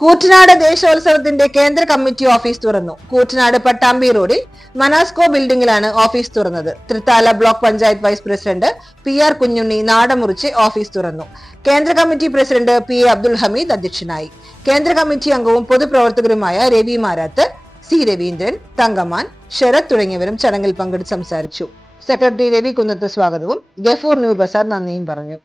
കൂറ്റനാട് ദേശോത്സവത്തിന്റെ കേന്ദ്ര committee office തുറന്നു. കൂറ്റനാട് പട്ടാമ്പി റോഡിൽ മനാസ്കോ ബിൽഡിംഗിലാണ് ഓഫീസ് തുറന്നത്. Thrithala block panchayat vice president P R Kunjunni നാടമുറിച്ച് office തുറന്നു. കേന്ദ്ര committee president P A Abdul Hameed അധ്യക്ഷനായി. കേന്ദ്ര കമ്മിറ്റി അംഗവും പൊതുപ്രവർത്തകരുമായ രവി മാരാത്ത് സി രവീന്ദ്രൻ തങ്കമാൻ ശരത് തുടങ്ങിയവരും ചടങ്ങിൽ പങ്കെടുത്ത് സംസാരിച്ചു. സെക്രട്ടറി രവി കുന്നത്ത് സ്വാഗതവും. ഗഫൂർ ന്യൂ ബസാർ നന്ദിയും പറഞ്ഞു.